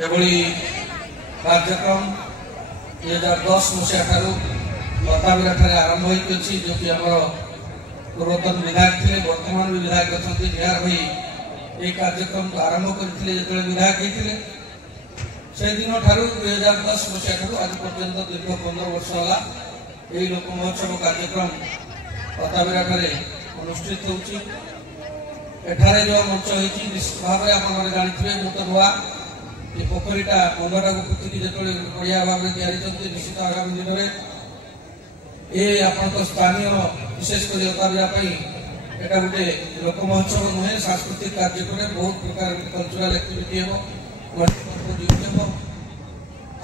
एभली कार्यक्रम 2010 मसीहा ठारू बताबिरा ठारे आरंभ होइछि जो कि हमर पूर्वतन विधायक थे वर्तमान भी विधायक अच्छा निहार भाई ये कार्यक्रम आरंभ करथिले जेतले विधायक हेतिले से दिन ठारू 2010 मसीहा ठारू आज पर्यंत दीर्घ 15 वर्ष होला एही लोक महोत्सव कार्यक्रम बताबिरा ठारे अनुष्ठित होछि। एठारे जो मंच होइछि निश्चित भाव में आपण माने जानिथिबे मुतनुआ ये पोखरीटा बंधटा को पुतिकी जेतले बढ़िया भाव में तैयारी चलते निश्चित आगामी दिन में ये आपण तो स्थानीय विशेष कर बताबिरा पई एटा गुटे लोक महोत्सव नुहे सांस्कृतिक कार्यक्रम बहुत प्रकार कल्चरल एक्टिविटी हेबो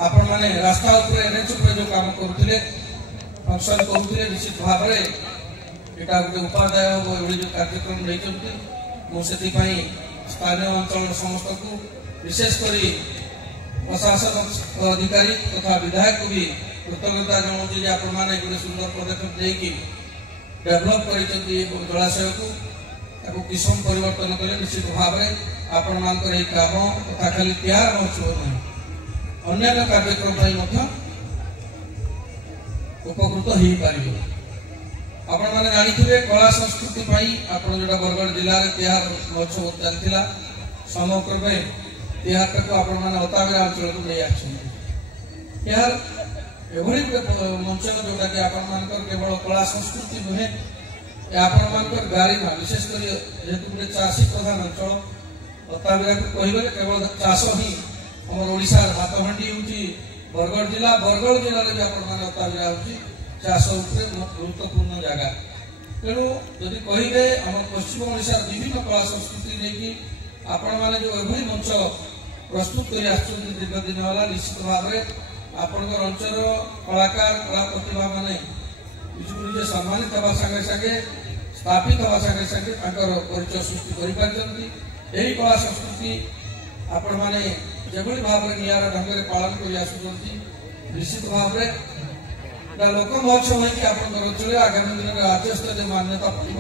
आपण माने रास्ता ऊपर एनएच ऊपर जो काम करथिले फंक्शन करथिले निश्चित भाव में एटा गुटे उपाध्याय हो एवढी जो कार्यक्रम नै चलती मो सेति पई स्थानीय अंचल समस्त को विशेष करी प्रशासन अधिकारी तथा विधायक को भी कृतज्ञता जनाऊँ आपण मैंने गोटे सुंदर पदक्षेप लेकिन डेभलप कर जलाशय को किसम परिवर्तन कले निश्चित भाव में आपण मान काम तथा खाली तैयार महोत्सव नहीं अन्य कार्यक्रम उपकृत हो पार आपण मैंने जानी कला संस्कृति जो बरगढ़ जिले में तैयार महोत्सव चलता समग्र में तैयार को आपण मैंने बताबिरा अंचल को नहीं आछन यार एभली मंच जोटा कि आपण मानकर केवल कला संस्कृति नुहे आपण मानकर गारिमा विशेष कर जेतु गोटे चाषी प्रधान अंचल बताबिरा को कहबे केवल चाष ही हमर ओडिसा हाथहंडी होची बरगढ़ जिला रे आपण माने बताबिरा होची चाष ऊपर गुरुत्वपूर्ण जगह तेणु यदि कहबे हमर पश्चिम ओडिसा विभिन्न कला संस्कृति नेकी आपण माने जो एभली मंच प्रस्तुत कर दीर्घ दिन वाला निश्चित भाव में आपण अंचल कलाकार कला प्रतिभा माने निजे सम्मानित हवा संगे संगे स्थापित हवा संगे संगे परिचय सृष्टि कर कला संस्कृति आपण माने जेभली भाव में नियार ढंग से पालन कर निश्चित भाव में लोक महोत्सव है अंचल आगामी दिन में राज्य स्तर मान्यता पाइब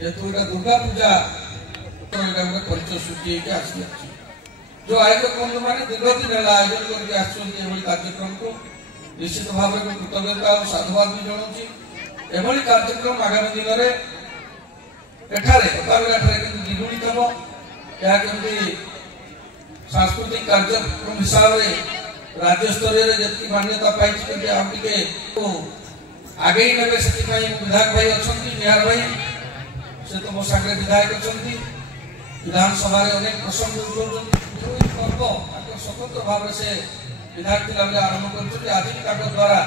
जेहेतु दुर्गा पूजा परिचय सृष्टि आसी जो आयोजक बंधु मैंने दीर्घ दिन आयोजन कर कार्यक्रम को निश्चित भाव में कृतज्ञता और साधुवाद भी जनाऊँ एभली कार्यक्रम आगामी दिन में द्विगुणित हम या सांस्कृतिक कार्यक्रम हिसाब से राज्य स्तर जी मान्यता पाई आगे ने से विधायक भाई अच्छा निहार भाई से तो मो सागर विधायक अच्छा विधानसभा अनेक प्रसंग स्वतंत्र भाव से विधायक थे आरंभ कर आज भी द्वारा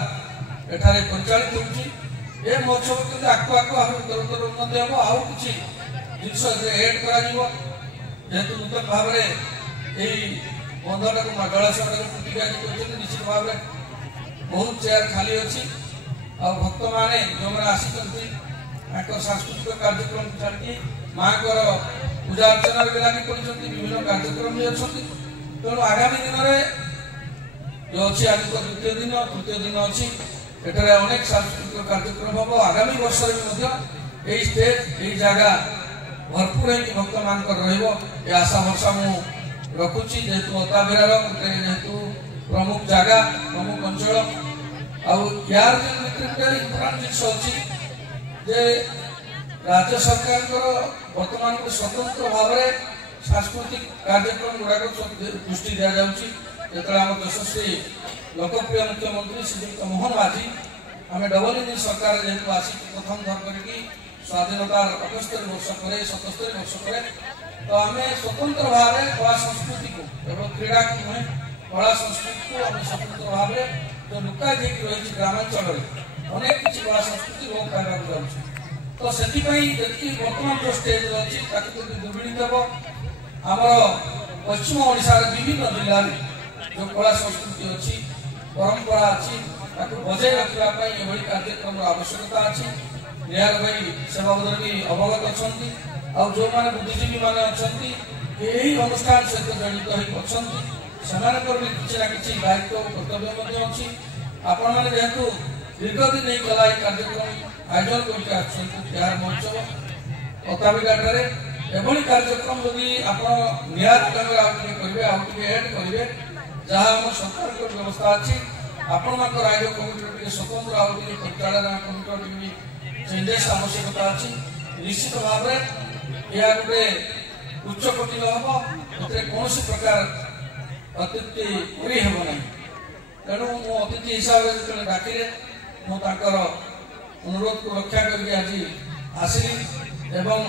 एठारे परिचालित होती महोत्सव आगु आगु तर उन्नति हम आउ कि जिस एड करेतु नूतन भाव में बंधटा को जलाशय पुटिक निश्चित भाव में बहुत चेयर खाली अच्छी भक्त मैंने जो मैंने आसी सांस्कृतिक कार्यक्रम चलती माँ पूजा अर्चना भी लगी पड़ते विभिन्न कार्यक्रम भी अच्छा तेणु आगामी दिन में जो अच्छी आज तो तृतीय दिन अच्छी एठारे अनेक सांस्कृतिक कार्यक्रम हम आगामी वर्ष में स्टेज ये जगह भरपूर भक्त मान आशा भरसा मुझे रखुची जेहेतु बताबिरार जेहेतु प्रमुख जगह प्रमुख अंचल यार इम्पोर्टाट जिन अच्छी राज्य सरकार वर्तमान स्वतंत्र भाव में सांस्कृतिक कार्यक्रम गुड़ाक दृष्टि दि जाऊँगी जो आम यशस्वी लोकप्रिय मुख्यमंत्री श्रीयुक्त मोहन माझी आम डबल इंजिन सरकार जेहेतु आसिक प्रथम थर कर स्वाधीनतार 75 वर्ष पर 77 वर्ष पर तो आम स्वतंत्र भाव में कला संस्कृति को केवल क्रीड़ा को नुहे कला संस्कृति को आम स्वतंत्र भाव में जो लुका जी रही ग्रामांचल अनेक किसी कला संस्कृति लोक पाइबा जाऊँ तो से वर्तमान जो स्टेज अच्छी दुर्गुणित हम आमर पश्चिम ओडिशा विभिन्न जिले में जो कला संस्कृति अच्छी परंपरा अच्छी बजाय रखापी एभली कार्यक्रम आवश्यकता अच्छी निहार भाई से बाबद भी अवगत अच्छा जो मैंने बुद्धिजीवी मैंने अच्छा यही अनुष्ठान सहित जड़ित होती किसी ना कि दायित्व कर्तव्य अच्छी आपण मैंने जेहेतु दीर्घ दिन नहीं गला कार्यक्रम आयोजन कर महोत्सव बताबिरा एभली कार्यक्रम जदि आप निहार करेंगे एड करेंगे जहाँ आम सरकार व्यवस्था अच्छी आपण राज्य कमिटी स्वतंत्र आउ परिचालना कमिटी चेंजेस आवश्यकता अच्छी निश्चित भाव में यह गोटे उच्चकोटी हम कौन प्रकार अतिथि करना तेणु मो अतिथि हिसाब से डाकिले मुझे अनुरोध को रक्षा करके आज आसली एवं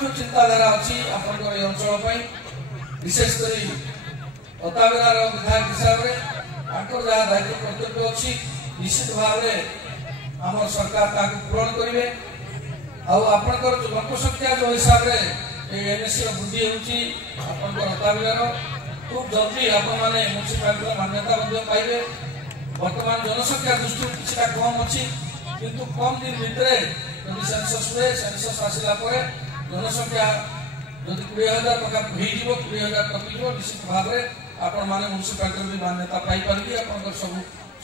जो चिंताधारा अच्छी आपण अंचल विशेषकर अताबिरार विधायक हिसाब से जहाँ दायित्व कर्तव्य अच्छी निश्चित भाव में आम सरकार पूरण करेंगे आपर जो लोकसंख्या जो हिसाब से एनएससी वृद्धि होताबिरार खूब जल्दी आपण मैंने म्यूनिसिपालिटी मान्यता पाइबे वर्तमान जनसंख्या दृष्टि किसी कम अच्छी किंतु कम दिन भितर जब सेंसस हुए सेंसस आसला जनसंख्या जदि 20,000 पाखा हो 20,000 टपिक निश्चित भाव में आपण मैंने म्यूनिसिपालिटी भी मान्यता पाइपर आप सब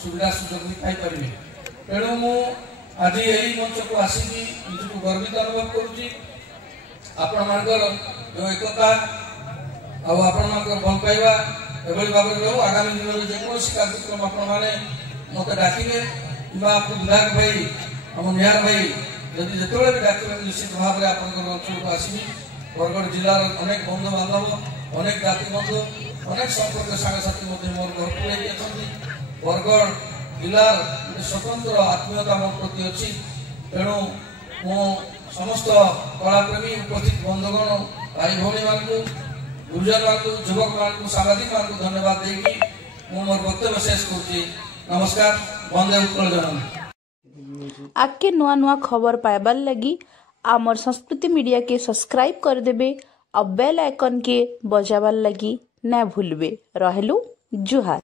सुविधा सुजोग भी पाइपर तेणु मु आज यही मंच को आसिकी निजक गर्वित अनुभव करुच्ची आपण जो एकता आपण भल पाइबा एभली भाव में रहू आगामी दिन में जेकोसी कार्यक्रम आपण मैंने मत डाकिबे कि विधायक भाई आम निहार भाई जदि जिते भी डाक निश्चित भाव में आपंकर अंचल को आसमी बरगढ़ जिलार अनेक बंधु बांधव अनेक जाति बंधु अनेक संपर्क सांगसाथी मोर घर को बरगढ़ जिलार गोटे स्वतंत्र आत्मीयता मो प्रति अच्छी तेणु मो समस्त कलाप्रेमी उपस्थित बंधुगण भाई भौणी मान गुरुजन मान युवक मान सांबादिक मान धन्यवाद देकी मोर वक्तव्य शेष करुच्ची नमस्कार वंदे उत्कल जननी आके नुआ नुआ खबर पाइबार लगी आमर संस्कृति मीडिया के सब्सक्राइब कर देबे और बेल आइकन के बजाबार लगी ना भूलबे रहलु जुहार।